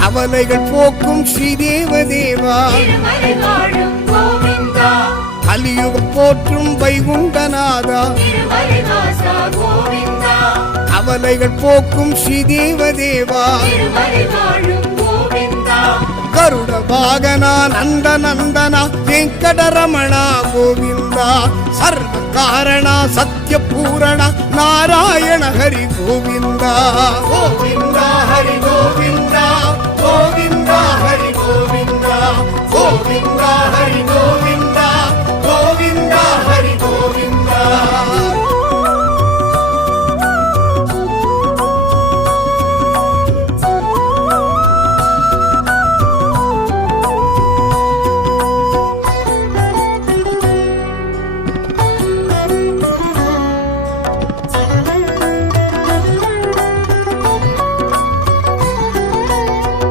கவலைகள் போக்கும் ஸ்ரீதேவ தேவா, கலியுகம் போற்றும் வைகுண்டநாதா, கவலைகள் போக்கும் ஸ்ரீதேவ தேவா, கருட வாகனா நந்த நந்தனா வெங்கடரமணா கோவிந்தா, சர்வ காரணா சத்ய பூரணா நாராயண ஹரி கோவிந்தா. கோவிந்தா ஹரி கோவிந்தா, கோவிந்தா ஹரி கோவிந்தா, கோவிந்தா ஹரி கோவிந்தா, கோவிந்தா ஹரி கோவிந்தா.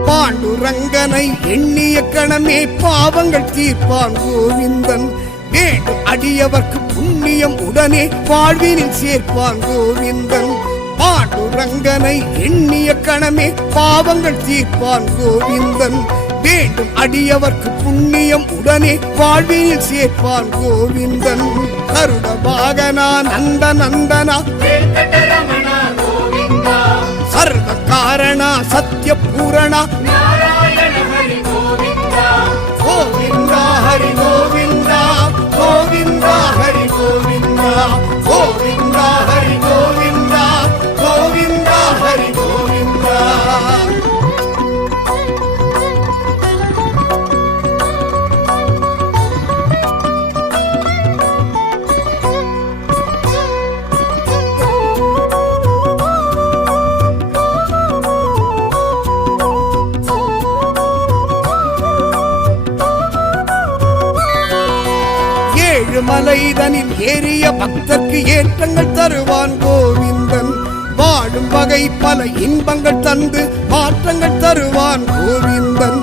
பாண்டுரங்கனை எண்ணிய கணமே பாவங்கள் தீர்ப்பான் கோவிந்தன், வேண்டும் அடியவர்க்கு புண்ணியம் உடனே வாழ்வினில் சேர்ப்பான் கோவிந்தன். பாண்டுரங்கனை எண்ணிய கணமே பாவங்கள் தீர்ப்பான் கோவிந்தன், வேண்டும் அடியவர்க்கு புண்ணியம் உடனே வாழ்வினில் சேர்ப்பான் கோவிந்தன். கருட வாகனா நந்த நந்தனா சர்வ காரணா சத்ய பூரணா கோவிந்தா ஹரி கோவிந்தா, கோவிந்தா ஹரி கோவிந்தா, கோவிந்தா ஹரி கோவிந்தா, கோவிந்தா ஹரி கோவிந்தா. மலைதனில் ஏறிய பக்தர்க்கு ஏற்றங்கள் தருவான் கோவிந்தன், வாழும் வகை பல இன்பங்கள் தந்து மாற்றங்கள் தருவான் கோவிந்தன்.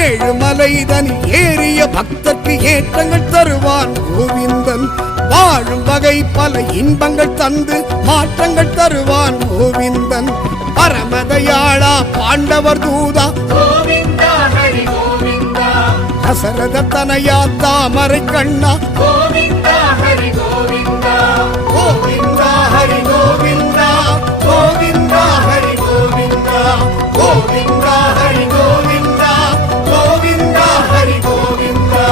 ஏழு மலைதனில் ஏறிய பக்தர்க்கு ஏற்றங்கள் தருவான் கோவிந்தன், வாழும் வகை பல இன்பங்கள் தந்து மாற்றங்கள் தருவான் கோவிந்தன். பரமதயாளா பாண்டவர் தூதா கோவிந்தா ஹரி கோவிந்தா, தசரத தனயா தாமரை கண்ணா கோவிந்தா ஹரி கோவிந்தா, கோவிந்தா ஹரி கோவிந்தா, கோவிந்தா ஹரி கோவிந்தா, கோவிந்தா ஹரி கோவிந்தா, கோவிந்தா ஹரி கோவிந்தா.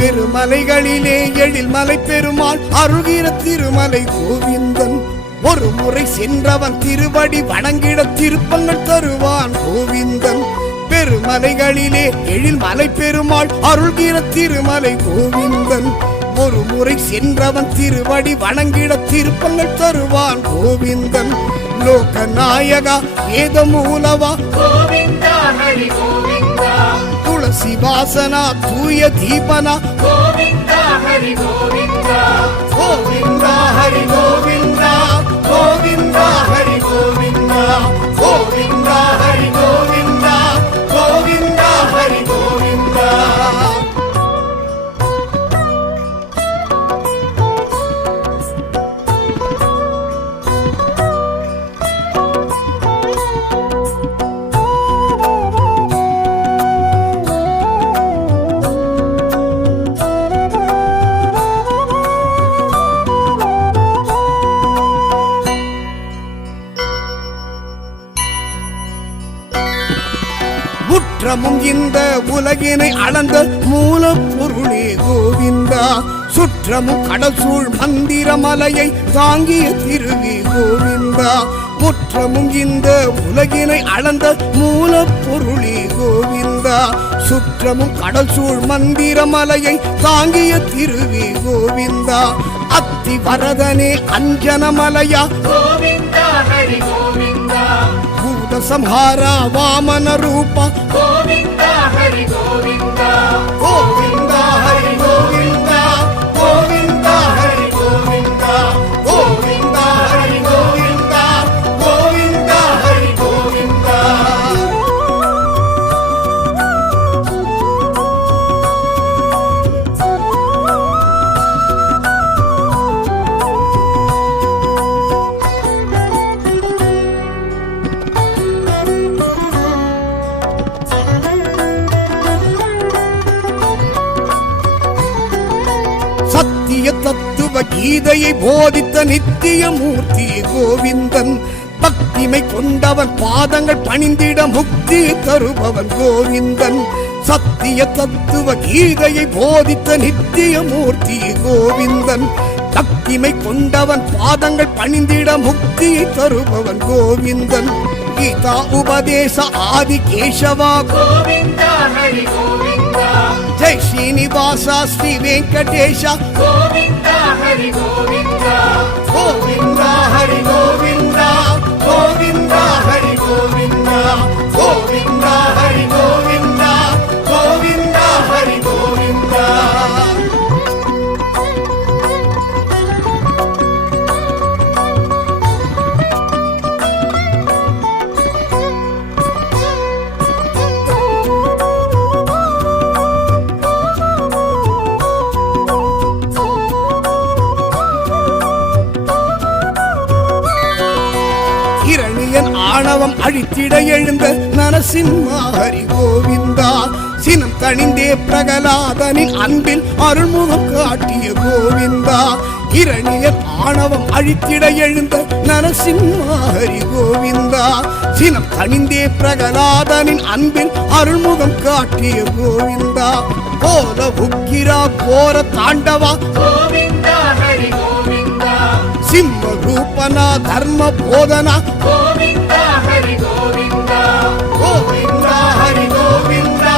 பெருமலைகளிலே எழில் மலை பெருமாள் அருகிற திருமலை கோவிந்தன், ஒரு முறை சென்றவன் திருவடி வணங்கிட திருப்பங்கள் தருவான் கோவிந்தன். பெருமலைகளிலே எழில் மலை பெருமாள் அருள்கிற திருமலை கோவிந்தன், ஒரு முறை சென்றவன் திருவடி வணங்கிட திருப்பங்கள் தருவான் கோவிந்தன். லோக நாயகா வேத மூலவா கோவிந்தா ஹரி கோவிந்தா, துளசி வாசனா தூய தீபனா கோவிந்தா ஹரி கோவிந்தா, கோவிந்தா ஹரி கோவிந்தா, கோவிந்தா ஹரி கோவிந்தா, கோவிந்தா ஹரி கோவிந்தா, கோவிந்தா ஹரி கோவிந்தா. முற்றமும் இந்த உலகினை அளந்த மூலப்பொருளே கோவிந்தா, சுற்றமும் கடசூழ் மந்திர மலையை தாங்கிய திருவி கோவிந்தா. முற்றமும் இந்த உலகினை அளந்த மூலப்பொருளே கோவிந்தா, சுற்றமும் கடசூழ் மந்திர மலையை தாங்கிய திருவி கோவிந்தா. அத்தி வரதனே அஞ்சனமலையா கோவிந்தா ஹரி கோவிந்தா, சம்ஹாரா வாமன ரூபா கோவிந்தா ஹரி கோவிந்தா, கோவிந்தா ஹரி கோவிந்தா, சத்திய தத்துவ கீதையை போதித்த நித்திய மூர்த்தி கோவிந்தன். பக்திமை கொண்டவன் பாதங்கள் பணிந்திட முக்தி தருபவன் கோவிந்தன். சத்திய தத்துவ கீதையை போதித்த நித்திய மூர்த்தி கோவிந்தன். பக்திமை கொண்டவன் பாதங்கள் பணிந்திட முக்தி தருபவன் கோவிந்தன். கீதா உபதேச ஆதி கேசவா கோவிந்தா ஹரி கோவிந்தா. ஜெய் ஸ்ரீனிவாசா ஸ்ரீ வெங்கடேஷா கோவிந்தா ஹரி கோவிந்தா. கோவிந்தா ஹரி கோவிந்தா கோவிந்தா ஹரி கோவிந்தா கோவிந்தா ஹரி கோவிந்தா கோவிந்தா ஹரி கோவிந்தா. இரணியன் ஆணவம் அழித்திட எழுந்த நரசிம்மா ஹரி கோவிந்தா. சினம் தணிந்தே பிரகலாதனின் அன்பில் அருள்முகம் காட்டிய கோவிந்தா. இரணியன் ஆணவம் அழித்திட எழுந்த நரசிம்மா ஹரி கோவிந்தா. சினம் தணிந்தே பிரகலாதனின் அன்பில் அருள்முகம் காட்டிய கோவிந்தா. கோல உக்கிரா கோர தாண்டவா கோவிந்தா ஹரி கோவிந்தா. சிம்ம ரூபனா தர்ம போதனா கோவிந்தா ஹரி கோவிந்தா. கோவிந்தா ஹரி கோவிந்தா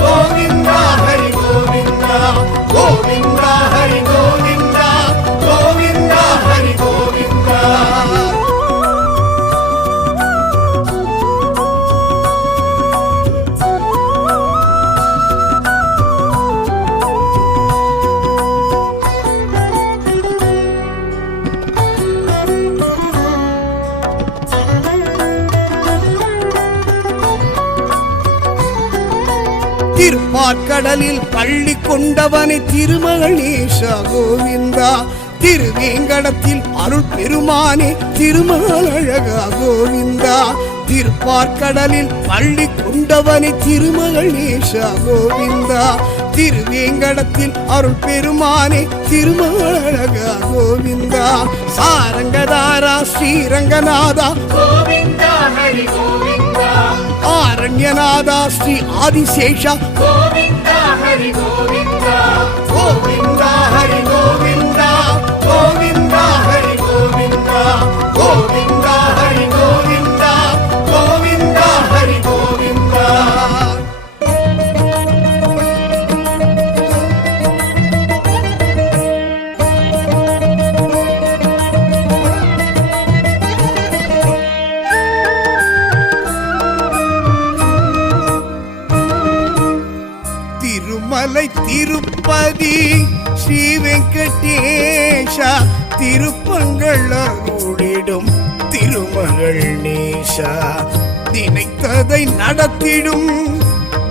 கோவிந்தா ஹரி கோவிந்தா கோவிந்தா ஹரி கோவிந்தா கோவிந்தா ஹரி கோவிந்தா. திருப்பாற்கடலில் பள்ளி கொண்டவனை திருமகணேஷா கோவிந்தா. திருவேங்கடத்தில் அருள் பெருமானே திருமால் அழகா கோவிந்தா. திருப்பாற்கடலில் பள்ளி கொண்டவனை திருமகணேஷா கோவிந்தா. திருவேங்கடத்தில் அருள் பெருமானே திருமால் அழகா கோவிந்தா. சாரங்கதாரா ஸ்ரீரங்கநாதா கோவிந்தா ஹரி கோவிந்தா. ஆரண்யநாதா ஸ்ரீ ஆதிசேஷா கோவிந்தா ஹரி கோவிந்தா. கோவிந்தா ஹரி கோவிந்தா கோவிந்தா ஹரி கோவிந்தா கோவிந்தா ஹரி கோவிந்தா கோவிந்தா ஹரி கோவிந்தா. திருமலை திருப்பதி ஸ்ரீ வெங்கடேஷா. திருப்பங்கள் அருளிடும் திருமகள் நேஷா. நினைத்ததை நடத்திடும்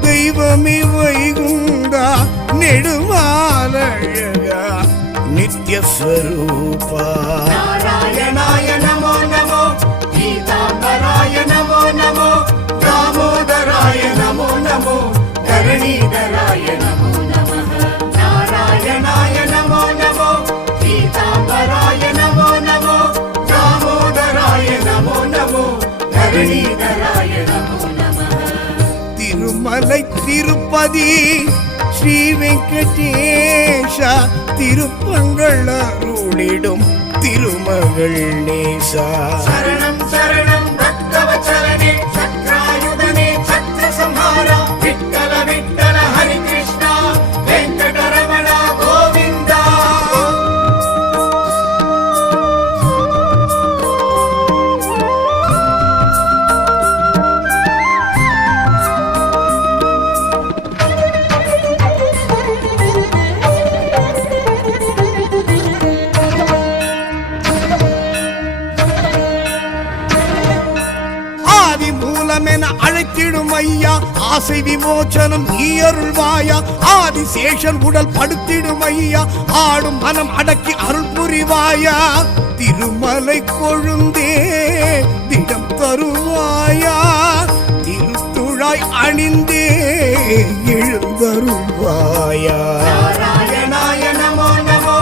தெய்வமே வைகுந்தா. நெடுமாலழகா நித்யஸ்வரூபா. நாராயணாய நமோ நமோ. பீதாம்பராய நமோ நமோ. தாமோதராய நமோ நமோ. தரணீதராய நமோ நமः. நாராயணாய நமோ நமோ. பீதாம்பராய நமோ நமோ. தாமோதராய நமோ நமோ. தரணீதராய நமோ நமः. திருமலை திருப்பதி ஸ்ரீ வெங்கடேஷா. திருப்பங்கள் அருளிடும் திருமகள் நேசா. சரணம் சரணம் பக்தவச்சலனே சக்ராயுதனே சத்ரசம்ஹாரா. விட்டல விட்டல ஹரி கிருஷ்ணா. வெங்கடரமண கோவிந்தா. மூலமென அழைத்திடும் ஐயா. ஆசை விமோச்சனம் நீ அருள்வாயா. ஆதிசேஷன் உடல் படுத்திடும் ஐயா. ஆடும் மனம் அடக்கி அருள் புரிவாயா. திருமலை கொழுந்தே திடம் தருவாயா. திருத்துழாய் அணிந்தே எழுந்தருள்வாயா. நாராயணாய நமோ நமோ.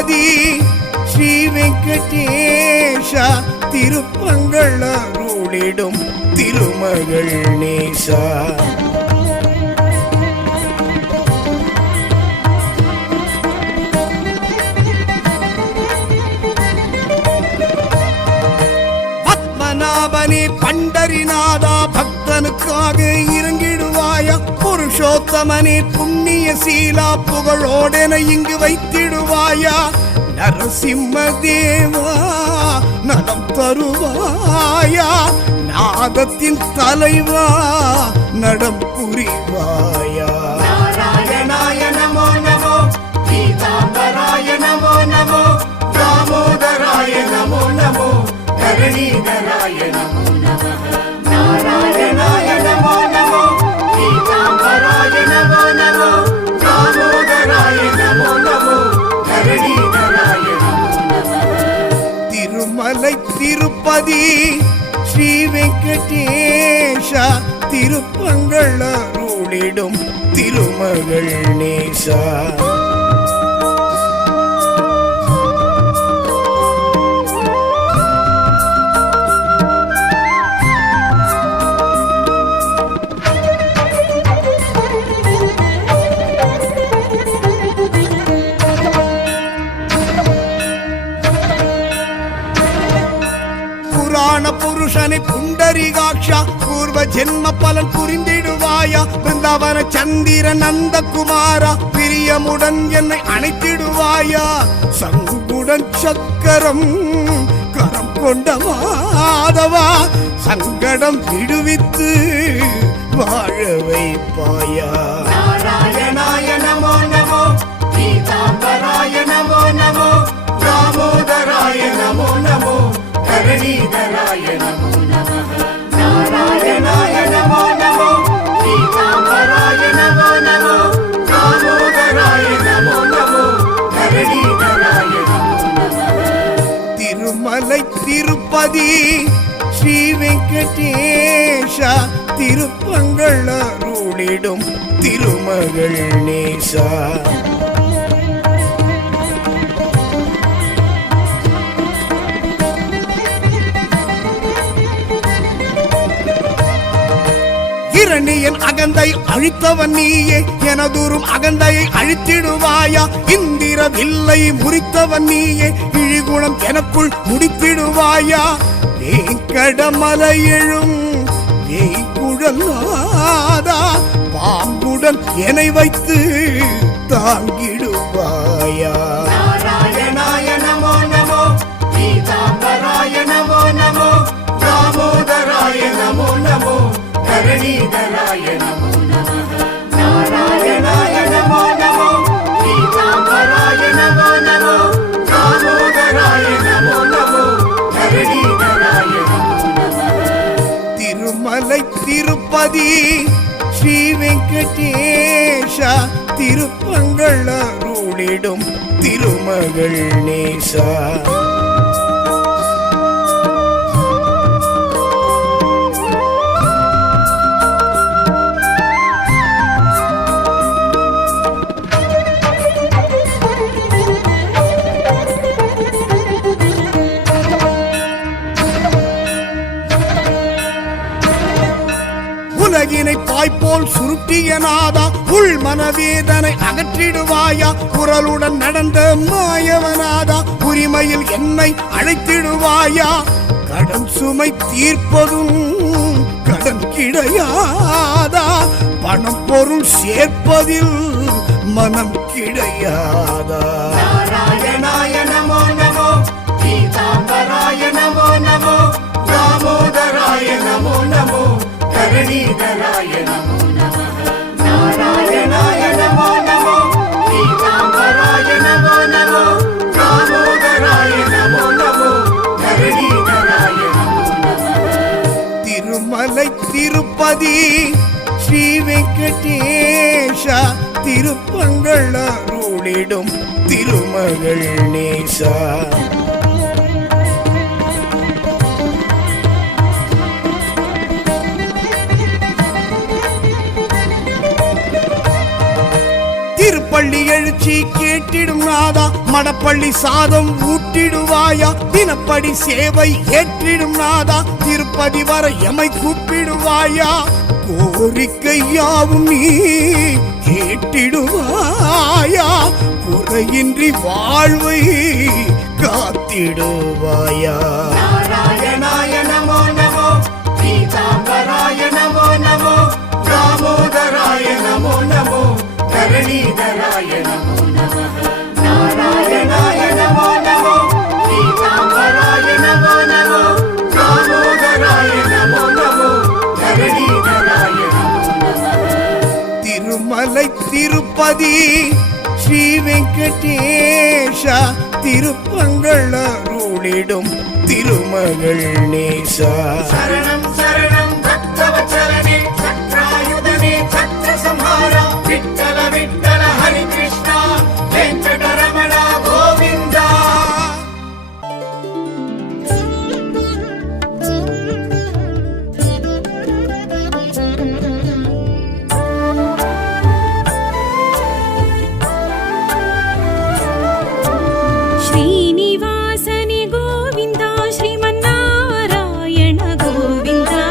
திருப்பதி ஸ்ரீ வெங்கடேஷ திருப்பங்கள் அருளிடும் திருமகள் நேசா பத்மநாபனே பண்டரிநாதா பக்தனுக்காக இறங்கிடுவாயா புருஷோத்தமனே புண்ணிய சீலா புகழோடென இங்கு வைத்திடுவாயா நரசிம்ம தேவா நலம் தருவாயா நாதத்தின் தலைவா நடம் புரிவாயா நாராயணாய நமோ நமோ பீதாம்பராய நமோ நமோ தாமோதராய நமோ நமோ தரணீதராய நமோ நமः நாராயணாய நமோ நமோ பீதாம்பராய நமோ நமோ தாமோதராய நமோ நமோ தரணீதராய நமோ நமः திருமலை திருப்பதி ஸ்ரீ வெங்கடேஷ திருப்பங்கள் அருளிடும் திருமகள் நேசா புருஷனை புண்டரிகாட்சா பூர்வ ஜென்ம பலன் புரிந்திடுவாயா பிருந்தாவன சந்திர நந்தகுமாரா பிரியமுடன் என்னை அணைத்திடுவாயா சங்குடன் சக்கரம் கரம் கொண்ட மாதவா சங்கடம் விடுவித்து வாழ வைப்பாயா நாராயணாய நமோ நமோ பீதாம்பராய நமோ நமோ தாமோதராய நமோ நமோ தரணீதராய நமோ நமः நாராயணாய நமோ நமோ பீதாம்பராய நமோ நமோ தாமோதராய நமோ நமோ தரணீதராய நமோ நமः திருமலை திருப்பதி ஸ்ரீ வெங்கடேஷ திருப்பங்கள் அருளிடும் திருமகள் நேசா இரணியன் அகந்தை அழித்தவன் நீயே எனதூரும் அகந்தையை அழித்திடுவாயா இந்திர வில்லை முறித்தவன் நீயே இழிகுணம் எனக்குள் முடித்திடுவாயா வேங்கடமலை எழும் வேய்குழல் நாதா பாம்புடன் என்னை வைத்து தாங்கிடுவாயா நாராயணாய நமோ நமோ பீதாம்பராய நமோ நமோ தாமோதராய நமோ நமோ தரணீதராய நமோ நமः நாராயணாய நமோ நமோ பீதாம்பராய நமோ நமோ தாமோதராய நமோ நமோ தரணீதராய நமோ நமः திருமலை திருப்பதி ஸ்ரீ வெங்கடேஷ திருப்பங்கள் அருளிடும் திருமகள் நேசா உலகினை பாய்போல் சுருட்டிய நாதா உள் மனவேதனை அகற்றிடுவாயா குரலுடன் நடந்த மாயவனாதா உரிமையில் என்னை அழைத்திடுவாயா கடன் சுமை தீர்ப்பதும் கடன் கிடையாதா பணம் பொருள் சேர்ப்பதில் மனம் கிடையாதா நாராயணாய நமோ நமோ பீதாம்பராய நமோ நமோ தாமோதராய நமோ நமோ தரணீதராய நமோ நமः நாராயணாய நமோ நமோ பீதாம்பராய நமோ நமோ தாமோதராய நமோ நமோ தரணீதராய நமோ நமः திருமலை திருப்பதி ஸ்ரீ வெங்கடேஷ திருப்பங்கள் அருளிடும் திருமகள் நேசா பள்ளி எழுச்சி கேட்டிடும் நாதா மடப்பள்ளி சாதம் ஊட்டிடுவாயா தினப்படி சேவை ஏற்றிடும் நாதா திருப்பதி வர எமை கூப்பிடுவாயா கோரிக்கையாவும் நீ கேட்டிடுவாயா குறையின்றி வாழ்வை காத்திடுவாயா நாராயணாய நமோ நமோ பீதாம்பராய நமோ நமோ தாமோதராய நமோ நமோ தரணீதராய நமோ நமः நாராயணாய நமோ நமோ பீதாம்பராய நமோ நமோ தாமோதராய நமோ நமோ தரணீதராய நமோ நமः திருமலை திருப்பதி ஸ்ரீ வெங்கடேஷா திருப்பங்கள் அருளிடும் திருமகள் நேசா சரணம் சரணம் பக்தவத்சலனே சக்ராயுதனே சத்ர சம்ஹாரா விட்டல விட்டல ஹரி கிருஷ்ணா வெங்கடரமண கோவிந்தா श्रीनिवासने गोविन्दा श्रीमन्नारायण गोविन्दा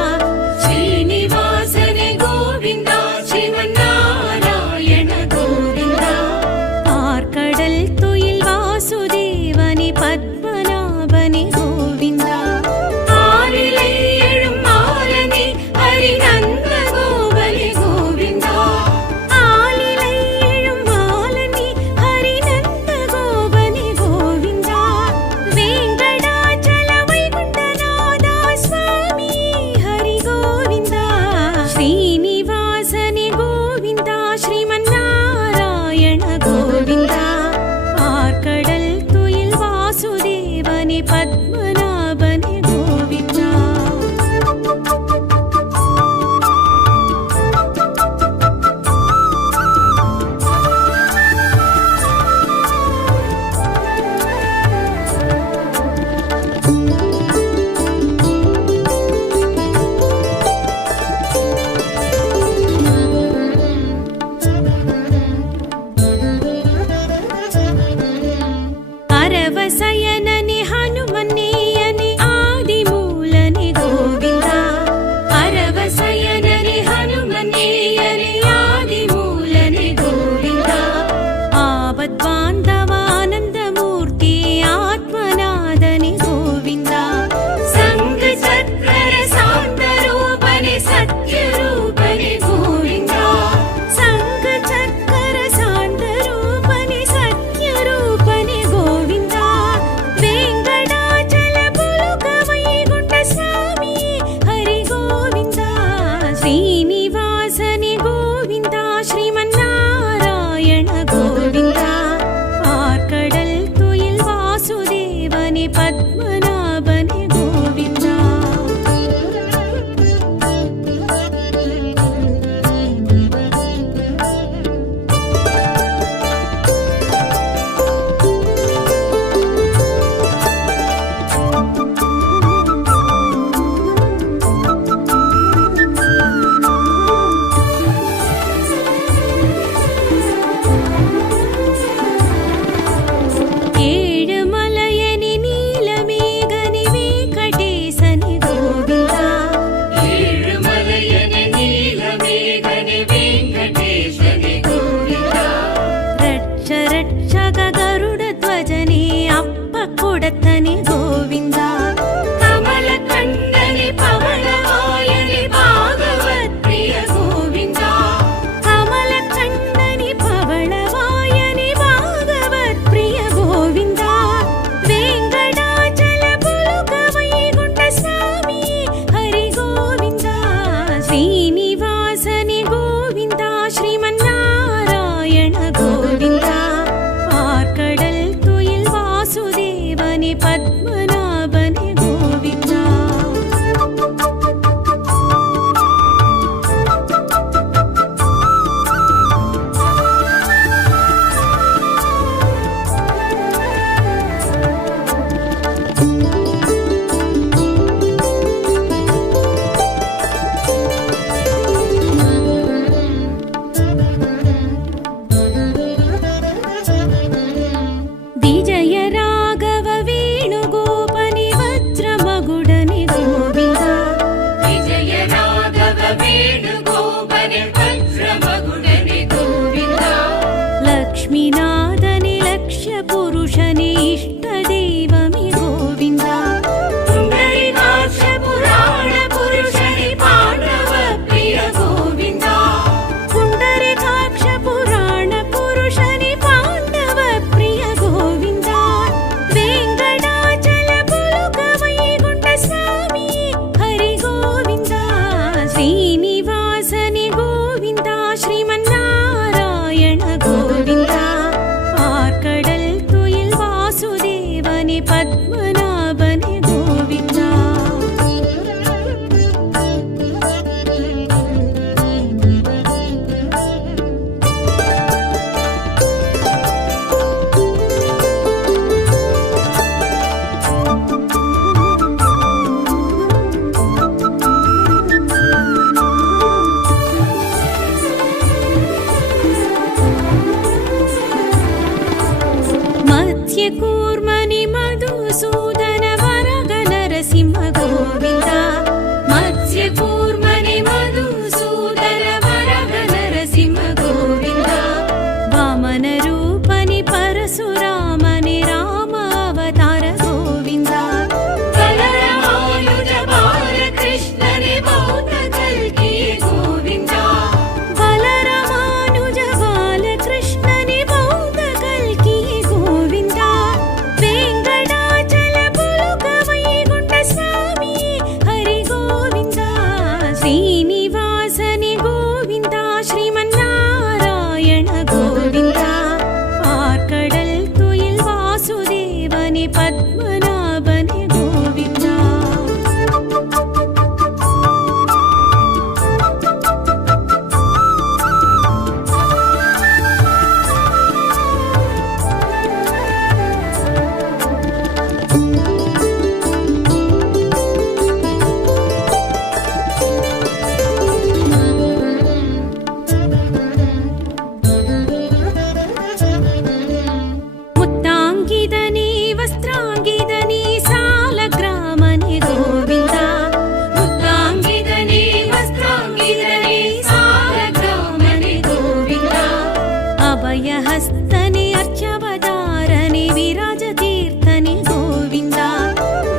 अभयहस्तनि अर्चवदारनि विराजतीर्थनि गोविन्दा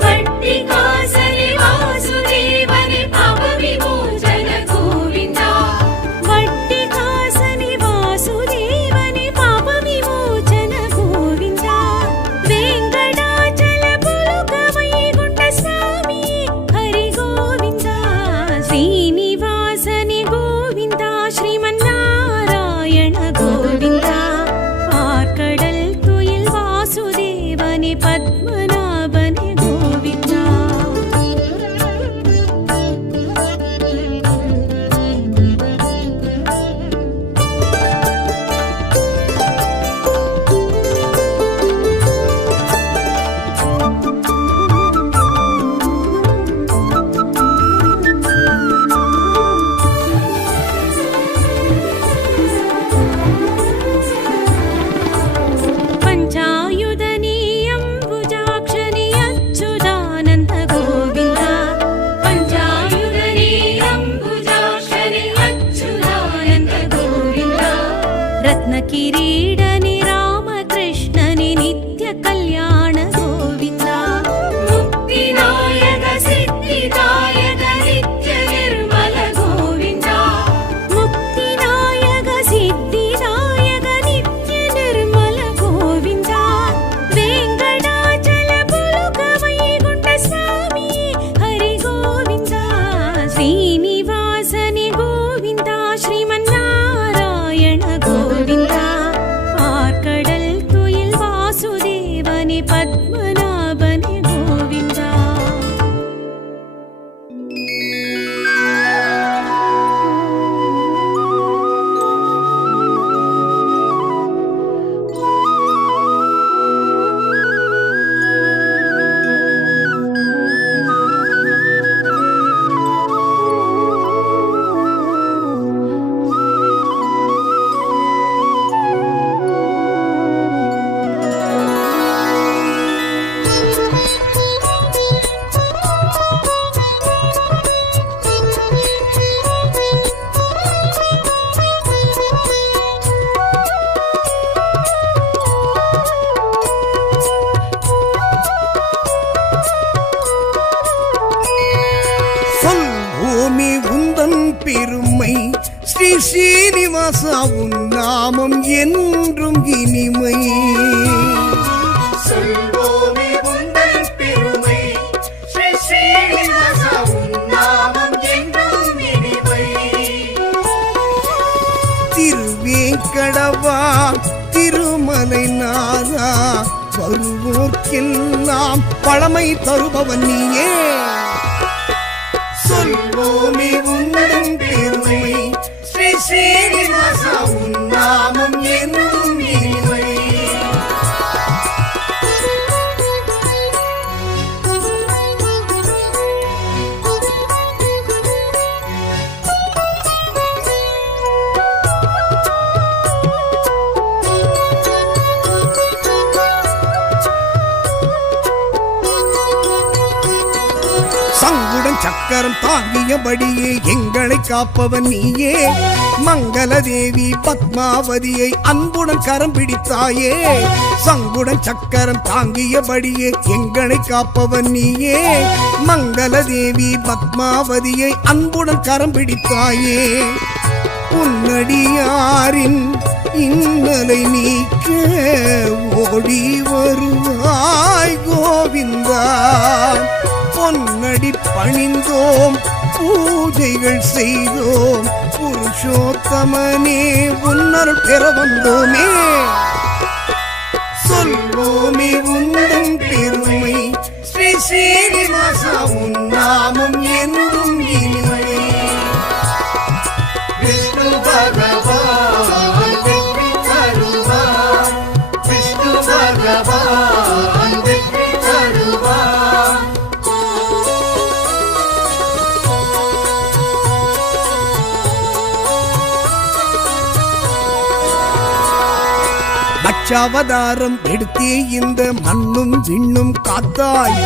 वट्टिकासनि वासुदेवनि पापविमोचन गोविन्दा वट्टिकासनि वासुदेवनि पापविमोचन गोविन्दा वेङ्कटाचलपुलुक वैकुण्ठ स्वामी हरि गोविन्दा श्रीनिवासनि गोविन्दा श्रीमन्नारायण गोविन्दा आर्कडल् तुयिल् वासुदेवनि पद्मनाभनि गोविन्दा पञ्चायुधनि अम्बुजाक्षनि अच्युतानन्द गोविन्दा पञ्चायुधनि अम्बुजाक्षनि अच्युतानन्द गोविन्दा रत्नकिरीडनि रामकृष्णनि नित्य कल्याण गोविन्दा मुक्तिदायक सिद्धिदायक नित्य निर्मल गोविन्दा मुक्तिदायक सिद्धिदायक नित्य निर्मल गोविन्दा वेङ्कटाचलपुलुक वैकुण्ठ स्वामी हरि गोविन्दा श्रीनिवासनि गोविन्दा श्रीमन्नारायण गोविन्दा आर्कडल् तुयिल् वासुदेवनि पद्मनाभनि गोविन्दा சொல் பூமி உந்தன் பெருமை ஸ்ரீ ஸ்ரீனிவாசா உன் நாமம் என்றும் இனிமை சொல்வோமே உந்தன் பெருமை ஸ்ரீ ஸ்ரீனிவாசா உன் நாமம் என்றும் இனிமை திருவேங்கடவா திருமலை நாதா வருவோர்க்கெல்லாம் பழமை தருபவன் நீயே சொல்வோமே உந்தன் பெருமை ஸ்ரீ ஸ்ரீனிவாசா உன் நாமம் என்றும் இனிமை சங்குடன் சக்கரம் தாங்கியபடியே எங்களை காப்பவன் நீயே மங்களதேவி பத்மாவதியை அன்புடன் கரம் பிடித்தாயே சங்குடன் சக்கரம் தாங்கியபடியே எங்களை காப்பவன் நீயே மங்களதேவி பத்மாவதியை அன்புடன் கரம் பிடித்தாயே உன்னடியாரின் இன்னலை நீக்க ஓடி வருவாய் கோவிந்தா பொன்னடி பணிந்தோம் பூஜைகள் செய்தோம் புருஷோத்தமனே உன்னருள் பெற வந்தோமே சொல்வோமே உந்தன் பெருமை ஸ்ரீ ஸ்ரீனிவாசா உன் நாமம் என்றும் இனிமை விஷ்ணு பகவான் வெற்றி தருவார் விஷ்ணு பகவான் வெற்றி தருவார் லட்சாவதாரம் எடுத்தே இந்த மண்ணும் விண்ணும் காத்தாய்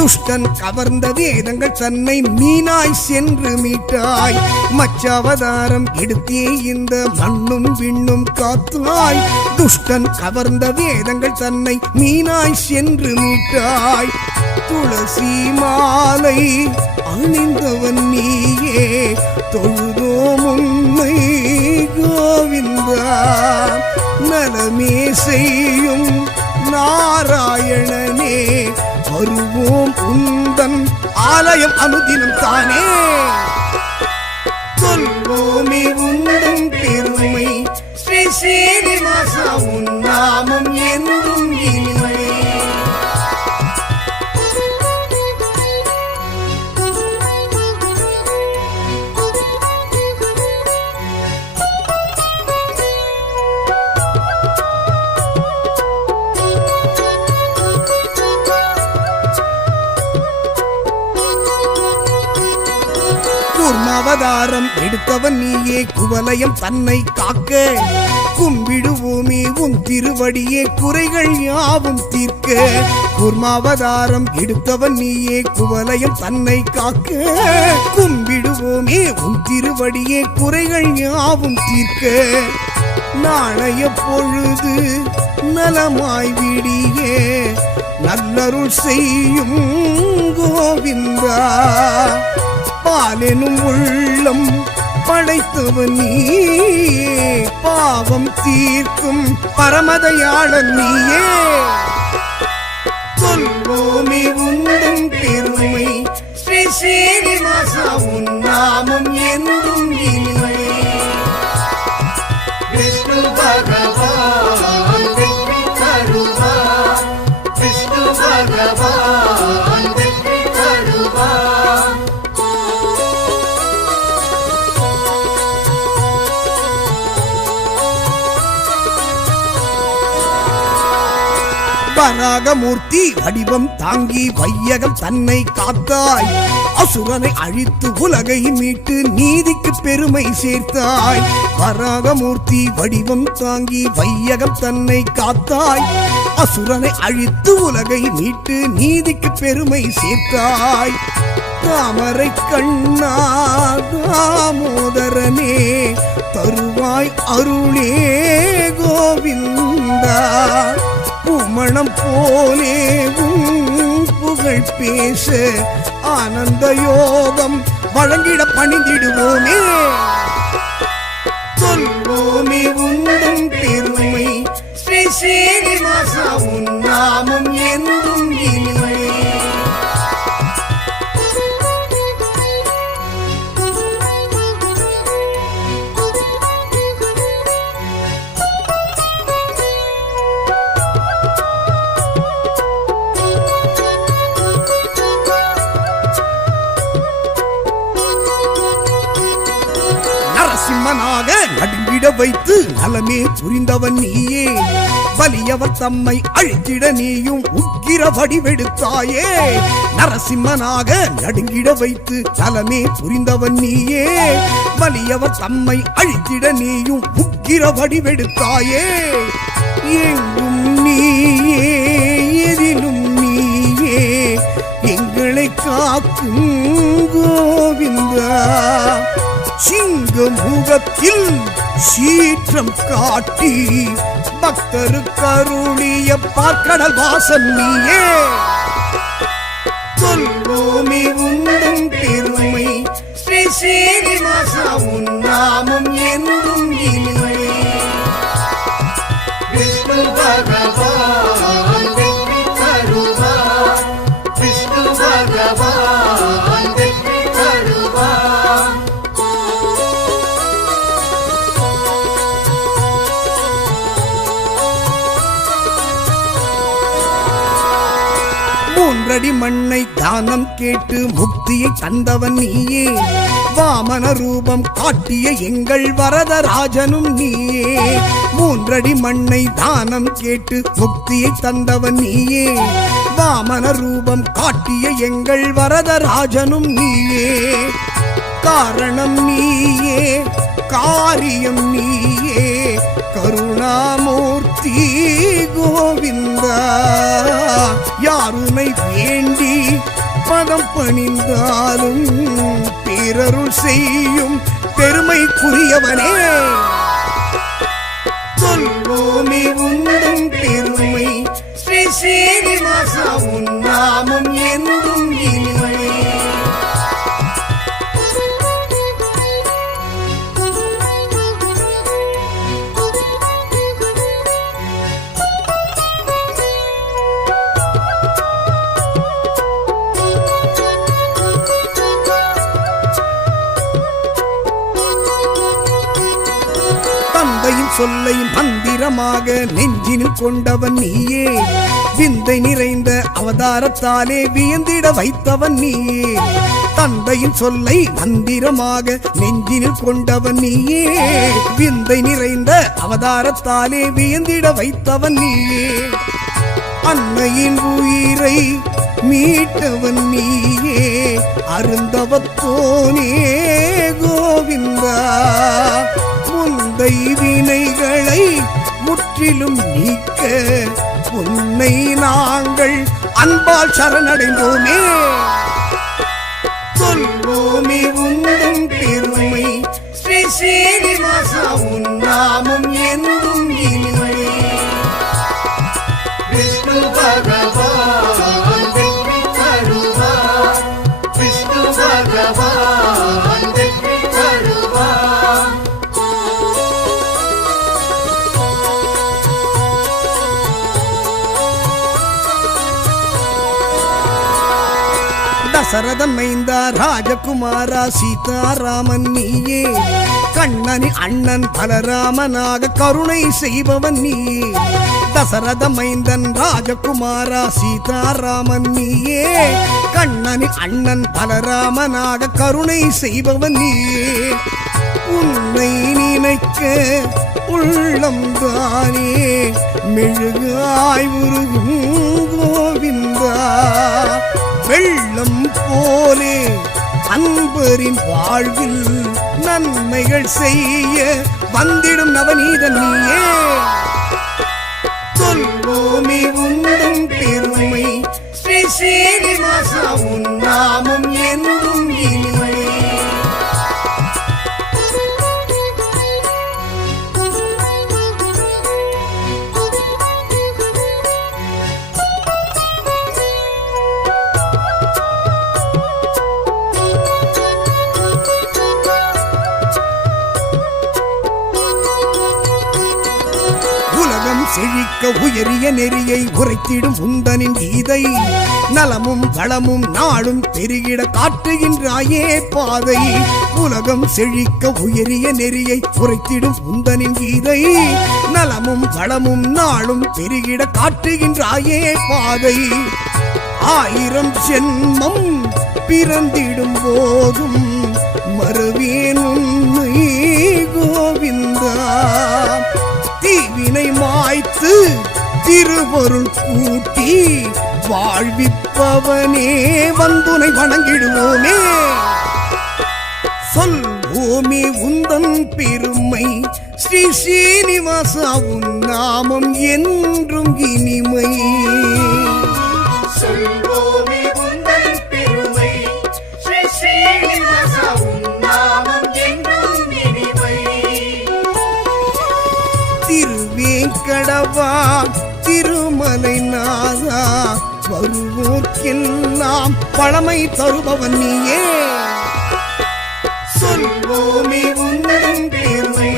துஷ்டன் கவர்ந்த வேதங்கள் தன்னை மீனாய் சென்று மீட்டாய் மச்சாவதாரம் எடுத்தே இந்த மண்ணும் விண்ணும் காத்தாய் துஷ்டன் கவர்ந்த வேதங்கள் தன்னை மீனாய் சென்று மீட்டாய் துளசி மாலை அணிந்தவன் நீயே தொழுதோம் உன்னை கோவிந்தா நலமே செய்யும் நாராயணனே வருவோம் உந்தன் ஆலயம் அனுதினம் தானே சொல்வோமே உந்தன் பெருமை ஸ்ரீ சீனிவாசா உன் நாமம் என்றும் இனிமை அவதாரம் எடுத்தவன் நீயே குவலயம் தன்னை காக்க கும்பிடுவோமே உன் திருவடியே குறைகள் யாவும் தீர்க்க கூர்மாவதாரம் எடுத்தவன் நீயே குவலயம் தன்னை காக்க கும்பிடுவோமே உன் திருவடியே குறைகள் யாவும் தீர்க்க நாளைய பொழுது நலமாய் விடியே நல்லருள் செய்யும் கோவிந்தா பாலெனும் உள்ளம் படைத்தவன் நீயே பாவம் தீர்க்கும் பரமதயாளன் நீயே சொல்வோமே உந்தன் பெருமை ஸ்ரீ சீனிவாசா உன் நாமம் என்றும் இனிமை விஷ்ணு பகவான் வெற்றி தருவார் விஷ்ணு பகவான் வெற்றி தருவார் வராகமூர்த்தி வடிவம் தாங்கி வையகம் தன்னை காத்தாய் அசுரனை அழித்து உலகை மீட்டு நீதிக்கு பெருமை சேர்த்தாய் வராகமூர்த்தி வடிவம் தாங்கி வையகம் தன்னை காத்தாய் அசுரனை அழித்து உலகை மீட்டு நீதிக்கு பெருமை சேர்த்தாய் தாமரை கண்ணா தாமோதரனே தருவாய் அருளே கோவிந்தா பூமணம் போலே புகழ் பேச ஆனந்த யோகம் வழங்கிட பணிந்திடுவோமே சொல்வோமே உந்தன் பெருமை ஸ்ரீ சீனிவாசா உன் நாமம் என்றும் இனிமை நரசிம்மனாக நடுங்கிட வைத்து நலமே புரிந்தவன் நீயே வலியவர் தம்மை அழித்திட நீயும் உக்கிர வடிவெடுத்தாயே நரசிம்மனாக நடுங்கிட வைத்து நலமே புரிந்தவன் நீயே வலியவர் தம்மை அழித்திட நீயும் உக்கிர வடிவெடுத்தாயே எங்கும் நீயே எதிலும் நீயே எங்களை காக்கும் கோவிந்தா சிங்க முகத்தில் சீற்றம் காட்டி பக்தருக்கு அருளிய பார்க்கடல் வாசன் நீயே சொல்வோமே உந்தன் பெருமை ஸ்ரீ சீனிவாசா உன் நாமம் என்றும் இனிமை விஷ்ணு பகவான் வெற்றி தருவார் விஷ்ணு பகவான் வெற்றி தருவார் மூன்றடி மண்ணை தானம் கேட்டு முக்தியை தந்தவன் நீயே வாமன ரூபம் காட்டிய எங்கள் வரதராஜனும் நீயே மூன்றடி மண்ணை தானம் கேட்டு முக்தியை தந்தவன் நீயே வாமன ரூபம் காட்டிய எங்கள் வரதராஜனும் நீயே காரணம் நீயே காரியம் நீயே கருணாமூர்த்தி கோவிந்தா யாருனை வேண்டி பாதம் பணிந்தாலும் பிறருள் செய்யும் பெருமைக்குரியவனே. சொல்வோமே உந்தன் பெருமை ஸ்ரீ ஸ்ரீனிவாசா, உன் நாமம் என்றும் இனிமை. தந்தையின் சொல்லையும் மந்திரமாக நெஞ்சினில் கொண்டவன் நீயே. விந்தை நிறைந்த அவதாரத்தாலே வியந்திட வைத்தவன் நீயே. தந்தையின் சொல்லை மந்திரமாக நெஞ்சினில் கொண்டவன் நீயே. விந்தை நிறைந்த அவதாரத்தாலே வியந்திட வைத்தவன் நீயே. அன்னையின் உயிரை மீட்டவன் நீயே. அருந்தவத்தோனே கோவிந்தா, முந்தை வினைகளை முற்றிலும் நீக்க உன்னை நாங்கள் அன்பால் சரணடைந்தோமே. சொல்வோமே உந்தன் பெருமை ஸ்ரீ ஸ்ரீனிவாசா, உன் நாமம் என்றும் இனிமை. விஷ்ணு பகவான் வெற்றி தருவார், விஷ்ணு பகவான் வெற்றி தருவார். தசரதன் மைந்தா ராஜகுமாரா சீதாராமன் நீயே. கண்ணனின் அண்ணன் பலராமனாக கருணை செய்பவன் நீயே. தசரத மைந்தன் ராஜகுமாரா சீதாராமன் நீயே. கண்ணனின் அண்ணன் பலராமனாக கருணை செய்பவன் நீயே. உன்னை நினைக்க உள்ளம் தானே மெழுகாய் உருகும் கோவிந்தா. வெள்ளம் போலே அன்பரின் வாழ்வில் நன்மைகள் செய்ய வந்திடும் நவநீதன் நீயே. சொல்வோமே உந்தன் பெருமை ஸ்ரீ ஸ்ரீனிவாசா, உன் நாமம் என்றும் இனிமை. செழிக்க உயரிய நெறியை உரைத்திடும் உந்தனின் கீதை. நலமும் வளமும் நாடும் பெருகிட காட்டுகின்றாயே பாதை. உலகம் செழிக்க உயரிய நெறியை உரைத்திடும் உந்தனின் கீதை. நலமும் வளமும் நாடும் பெருகிட காட்டுகின்றாயே பாதை. 1000 ஜென்மம் பிறந்திடும் போதும் மறுவேன் உன்னை கோவிந்தா. தீவினை மாய்த்து திருவருள் கூட்டி வாழ்விப்பவனே வந்துனை வணங்கிடுவோமே. சொல்வோமே உந்தன் பெருமை ஸ்ரீ ஸ்ரீனிவாசா, உன் நாமம் என்றும் இனிமை. சொல்வோமே உந்தன் பெருமை ஸ்ரீ ஸ்ரீனிவாசா, உன் நாமம் என்றும் இனிமை. திருவேங்கடவா திருமலை நாதா, வருவோர்க்கெல்லாம் பழமை தருபவன் நீயே. சொல்வோமே உந்தன் பெருமை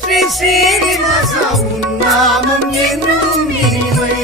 ஸ்ரீ ஸ்ரீனிவாசா, உன் நாமம் என்றும் இனிமை.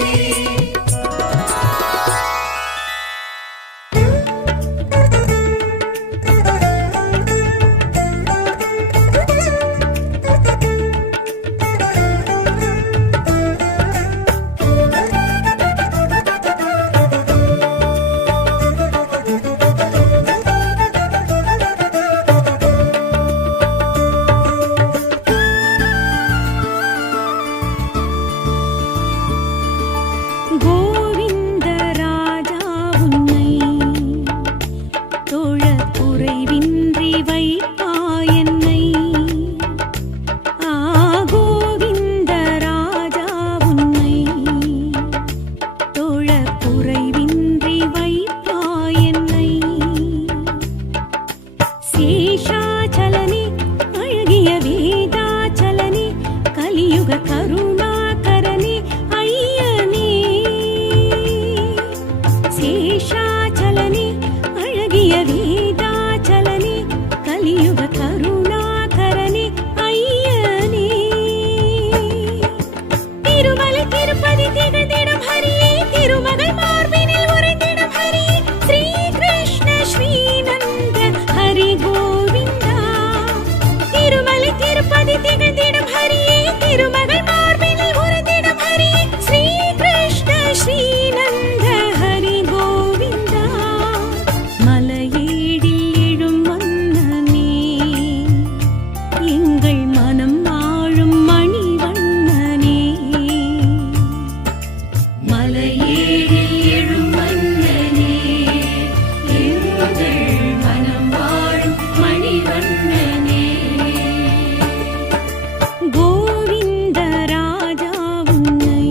கோவிந்த ராஜா உன்னை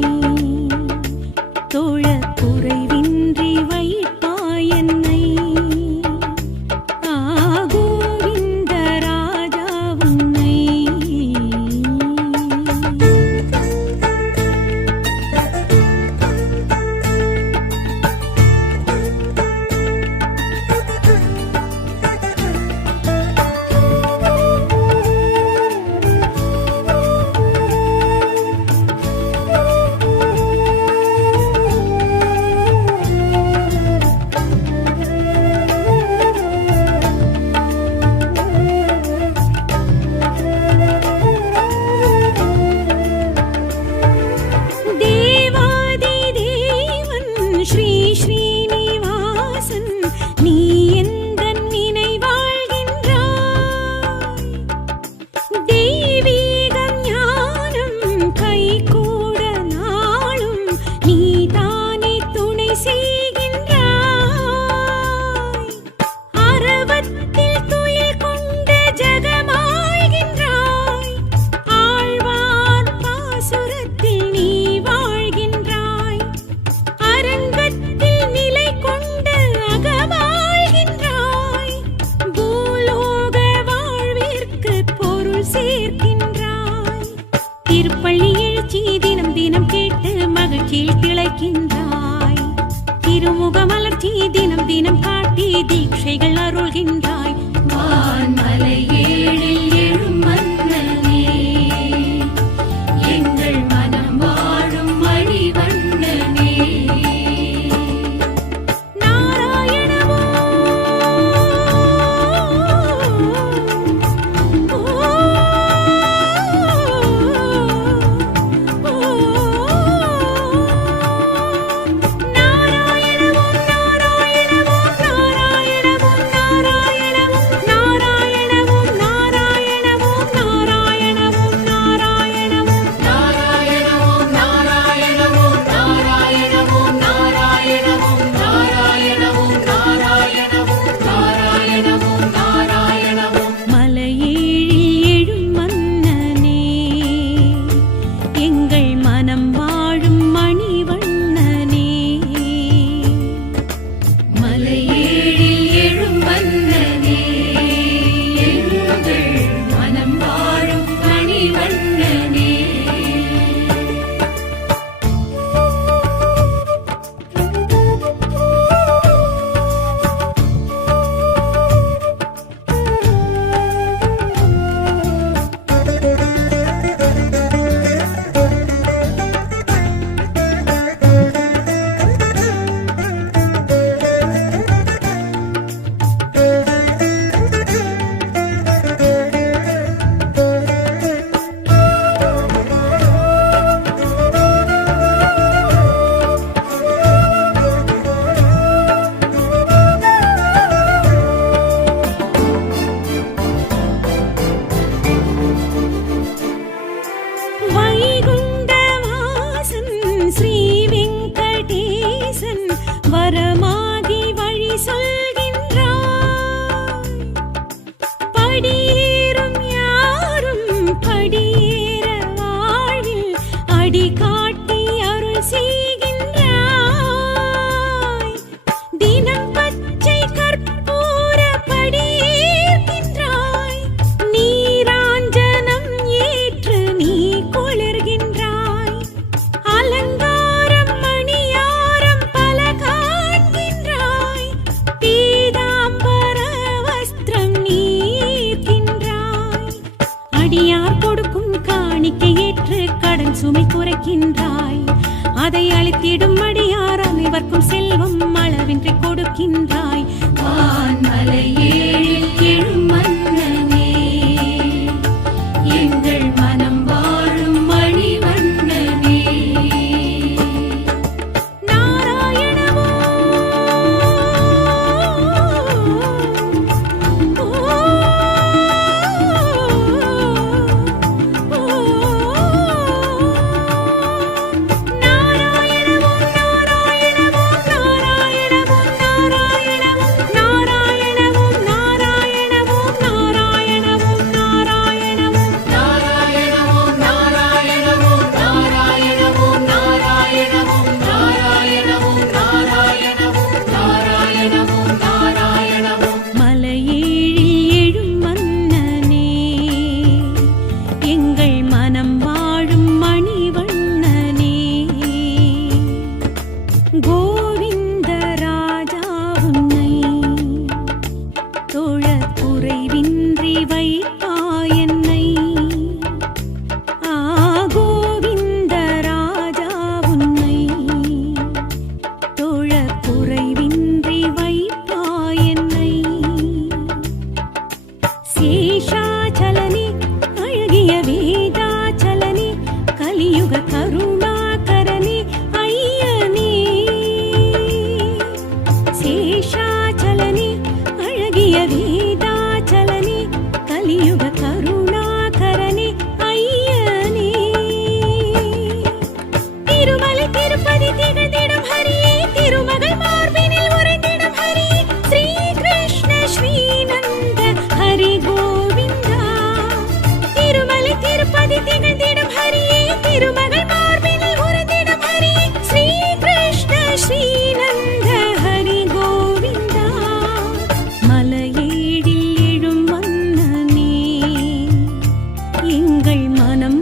தோழ குறைவின்றி வைப்பாய் என்னை. கோவிந்த ராஜா உன்னை தேவாதி தேவன் ஸ்ரீ ஸ்ரீனிவாசன் நீ எந்தன் நினைவாழ்கின்றாய். தெய்வீகம் ஞானம் கைகூட நாளும் நீதானே துணை செய்கின்றாய். அரவத்தில் துயில் கொண்ட ஜகமாழ்கின்றாய். ஆழ்வார் பாசுரத்தில் நீ வாழ்கின்றாய். அரங்கத்தில் நிலை கொண்ட அகமாழ்கின்றாய். பூலோக வாழ்விற்கு பொருள் சேர்க்கின்றாய். திருப்பள்ளி எழுச்சி தினம் தினம் கேட்டு மகிழ்ச்சியில் திளைக்கின்றாய். திருமுக மலர்ச்சி தினம் தினம் காட்டி தீட்சைகள் அருள்கின்றாய். வான்மலை ஏழில் எழும் மன்னனே, எங்கள் மனம் வாழும் மணிவண்ணனே. நாராயணமோ மலையேழில் எழும் மன்னனே, எங்கள் மனம் வாழும் மணிவண்ணனே. மலையேழில் எழும் மன்னனே, எங்கள் மனம் வாழும் மணிவண்ணனே. வைகுண்டவாசன் ஸ்ரீ வெங்கடேசன் வரமாகி வழி சொல்கின்றாய். படியேறும் யாரும் படியேற வாழ்வில் அடி காட்டி அருள் செய்கின்றாய். தினம் பச்சை கற்பூர படியேற்கின்றாய். நீராஞ்சனம் ஏற்று நீ குளிர்கின்றாய். அலங்காரம் மணியாரம் பல காண்கின்றாய். பீதாம்பர வஸ்திரம் நீர்க்கின்றாய். அடியார் கொடுக்கும் காணிக்கை ஏற்று கடன் சுமை குறைக்கின்றாய். அதை அளித்திடும் அடியார் அனைவர்க்கும் செல்வம் அளவின்றி கொடுக்கின்றாய். வான்மலை ஏழில் எழும் மன்னனே, எங்கள் மனம் வாழும் மணிவண்ணனே. நாராயணமோ நாராயணமோ எங்கள் மனம் வாழும் மணிவண்ணனே. கோவிந்த ராஜா உன்னை தொழக் குறைவின்றி வைப்பாய் என்னை. கோவிந்த ராஜா உன்னை தொழக் குறைவின்றி வைப்பாய் என்னை. சேஷாச்சலனே அழகிய வேதாச்சலனே கலியுக கருணாகரனே ஐயனே. சேஷாச்சலனே அழகிய வேதாச்சலனே கலியுக கருணாகரனே ஐயனே. திருமலை திருப்பதி திகழ்ந்திடும் ஹரியே திருமகள் மார்பினில் உறைந்திடும் ஹரியே ஸ்ரீ கிருஷ்ண ஸ்ரீநந்த ஹரி கோவிந்தா. திருமலை திருப்பதி திகழ்ந்திடும் ஹரியே திருமகள் மார்பினில் உறைந்திடும் ஹரியே ஸ்ரீ கிருஷ்ண ஸ்ரீநந்த ஹரி கோவிந்தா. மலையேடில் எழும் மன்னனே எங்கள் மனம்